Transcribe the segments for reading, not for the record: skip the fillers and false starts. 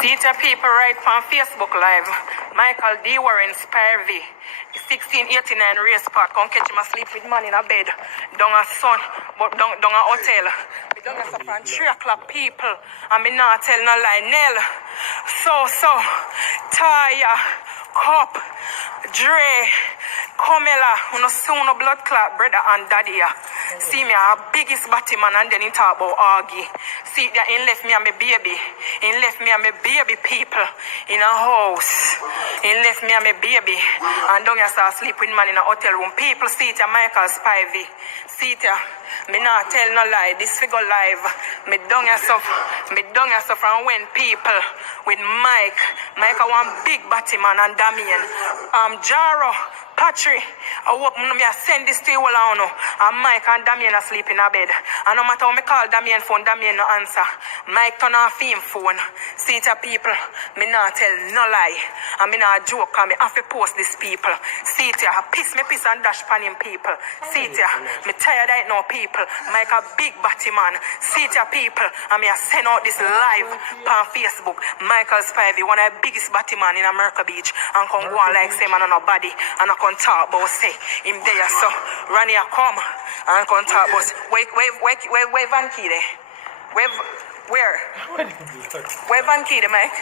See it people right on Facebook Live. Michael D. Warren Spivey, 1689 race park. Come catch him asleep with man in a bed. Down a sun, but down a hotel. We don't have from 3 o'clock people. And me not tell no lie. Nell. So, Taya, Cup, Dre, Comela, no soon no blood clot, brother and daddy. See me a biggest batty man and then he talk about Augie. See that he left me and my baby. He left me and my baby people in a house. He left me and my baby. And down here start sleep with man in a hotel room. People see it Michael Spivey. See it me not tell no lie. This figure live. Me down here suffer and when people with Mike a one big batty man and Damien. Jaro, Patrick, I hope me send this to you all now. And Mike and Damien are sleeping in a bed. And no matter how me call Damien phone, Damien no answer. Mike turn off him phone. See it people, me not tell no lie. And me not joke and me have to post this people. See it piss and dash pan him people. See it me tired right now people. Mike a big batty man. See it people, and me send out this live on Facebook. Michael Spivey, one of the biggest batty man in America Beach. And come go on like say man on nobody. And I can talk about say him there so Ronnie a come and can talk about where Van Key there? Where Van Key there, Mike?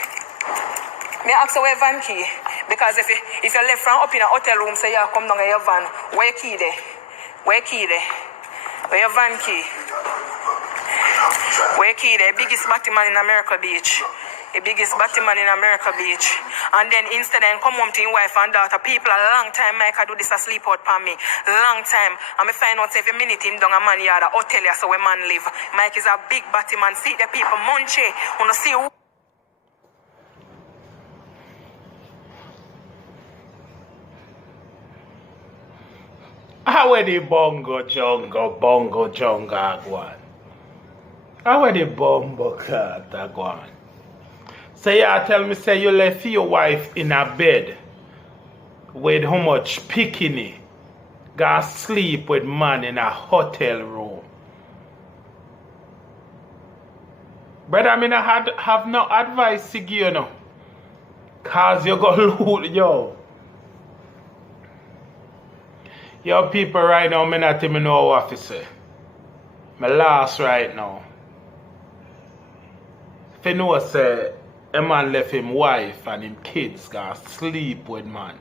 Me ask you where Van Key because if you left from up in a hotel room say you come down in your van, where key there? Where your Van Key? Where key there? Biggest batty man in America Beach. The biggest batty man in America Beach. And then instead of come home to your wife and daughter, people a long time Mike I do this a sleep out for me. Long time. And I find out every minute him down a man yard a hotel here so where man live. Mike is a big batty man. See the people munchie. Wanna see who how are the bongo jonga agwan? How are the bombo cat agwan? So you tell me say you left your wife in a bed with how much bikini go sleep with man in a hotel room. Brother, I mean I have no advice to give you now. Cause you go lose yo people right now, me not even know what to say. Me lost right now. If you know say a man left him wife and him kids gonna sleep with man.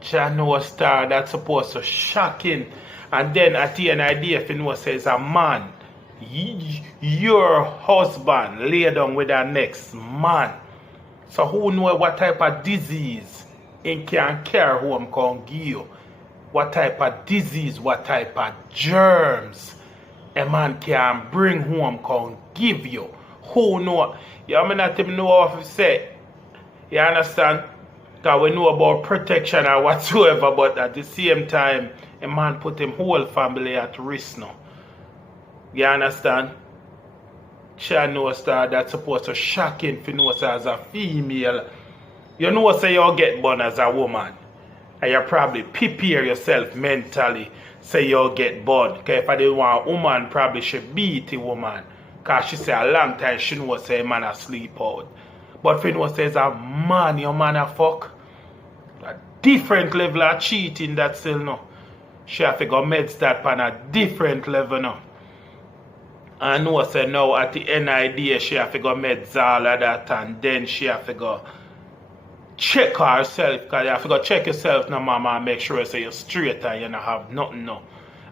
Jah know star that's supposed to shock him. And then at the end of the day, if you know says a man, your husband lay down with the next man. So who know what type of disease he can carry home can give you? What type of disease, what type of germs a man can bring home can give you? Who know? You may not even know what to say. You understand? Because we know about protection or whatsoever, but at the same time, a man put him whole family at risk now. You understand? She knows that that's supposed to shock him if you know as a female. You know say you get born as a woman. And you probably prepare yourself mentally say you'll get bored. Because if I didn't want a woman, probably should beat a woman. Because she say a long time she knows say a man a sleep out. But if you know say a man, your man a fuck. A different level of cheating that still no. She have to go med start on a different level now. I know say now at the end of the day she have to go meds all of that and then she have to go check herself, because you have to go check yourself now, mama, and make sure say you're straight and you don't have nothing now.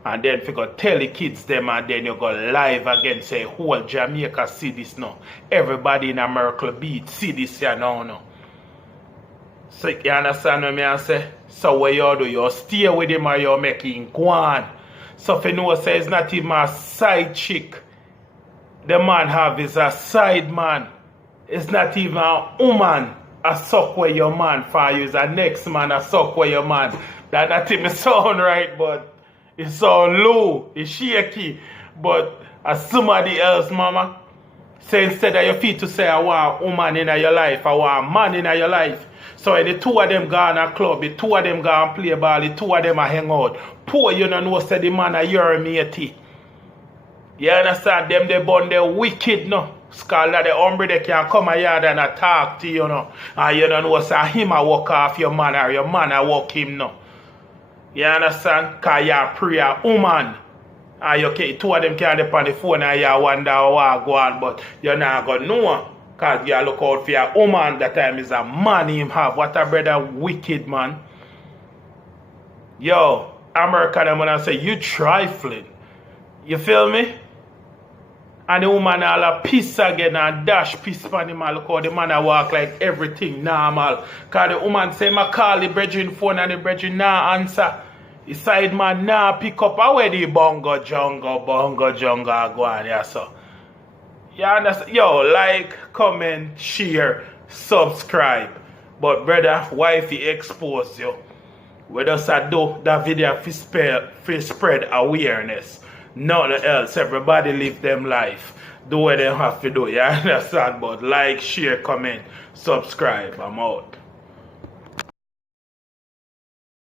And then if you go tell the kids them and then you go live again, say whole Jamaica see this now. Everybody in America Beach see this here now. So you understand what I say? So what you do, you stay with him or you make him go on. So if you know say it's not even a side chick, the man have is a side man. It's not even a woman. A suck where your man for you is a next man a suck where your man. That not even sound right, but it sound low, it's shaky. But as somebody else, mama, say instead of your feet to say I want a woman in your life, I want a man in your life. So when the two of them go in a club, the two of them go and play ball, the two of them a hang out. Poor you don't know say the man a your matey. You understand them they born they wicked no. Scholar the hombre they can come a yard and a talk to you, know. And you don't know say him a walk off your man or your man a walk him, no. You understand? Because you pray a woman. And you two of them can depend on the phone and you wonder how go on, but you're not going to know. Because you look out for your woman that time is a man him have. What a brother wicked, man. Yo, America, them when I say, you trifling. You feel me? And the woman all a piss again and dash piss on him and look how the man a walk like everything normal. Because the woman say, I call the brethren phone and the brethren nah answer. The side man nah pick up away the bongo jungle go on, yeah, so. You understand? Yo, like, comment, share, subscribe. But brother, wifey expose you. We just do that video for spread awareness. Nothing else. Everybody live them life. Do what they have to do. You understand? But like, share, comment, subscribe. I'm out.